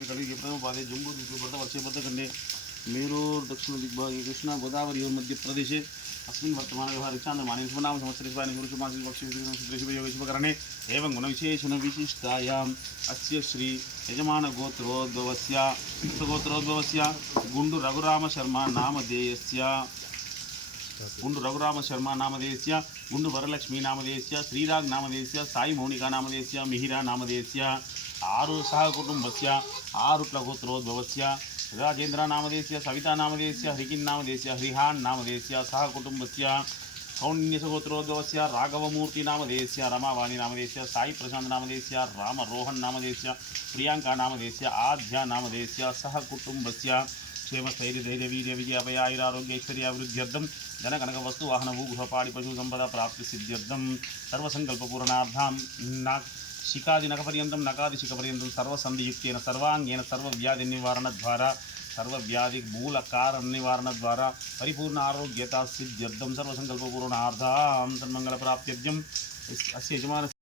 पादे जम्बू वर्षे मेरूर दक्षिण दिग्भागे कृष्णा गोदावरी मध्य प्रदेशे अस्मिन् वर्तमान व्यवहारिचान्द्रमाने शुभनाम संवत्सरे एवं गुणविशेषण विशिष्टायाम् अस्य श्री यजमान गोत्रोद्भवस्य गुंडु रघुराम शर्मा नामधेयस्य गुंडु वरलक्ष्मी नामधेयस्य श्रीराग नामधेयस्य साई मौनिका नामधेयस्य मिहिरा नामधेयस्य आरु सह कुटुंबस्य आरुट्ल गोत्रोद्भवस्य राजेंद्र नामधेयस्य सविता नामधेयस्य हरिकिन् नामधेयस्य हरिहान नामधेयस्य सह कुटुंबस्य कौण्यसगोत्रोद्भवस्य राघवमूर्ति नामधेयस्य रमावाणी नामधेयस्य साई प्रशांत नामधेयस्य रामरोहन नामधेयस्य प्रियंका नामधेयस्य आध्या नामधेयस्य सह कुटुंबस्य क्षेमस्थैर्य धैर्य वीर्य विजय अभय आयुरारोग्य ऐश्वर्याभिवृद्ध्यर्थं धन कनक वस्तु वाहन भू गृहपाणि पशु संपदा प्राप्ति सिद्ध्यर्थं सर्वसंकल्प पूर्णार्थं शिकादिनकपर्यन्तं नकादिशिखपर्यन्तं सर्वसन्धियुक्तेन सर्वांगेन सर्वव्याधि निवारणद्वारा सर्वव्याधि मूलकारणनिवारणद्वारा परिपूर्ण आरोग्यता सिद्ध्यर्थं सर्वसंकल्प पूर्णार्थं तन्मंगल प्राप्त्यर्थं अस्य यजमान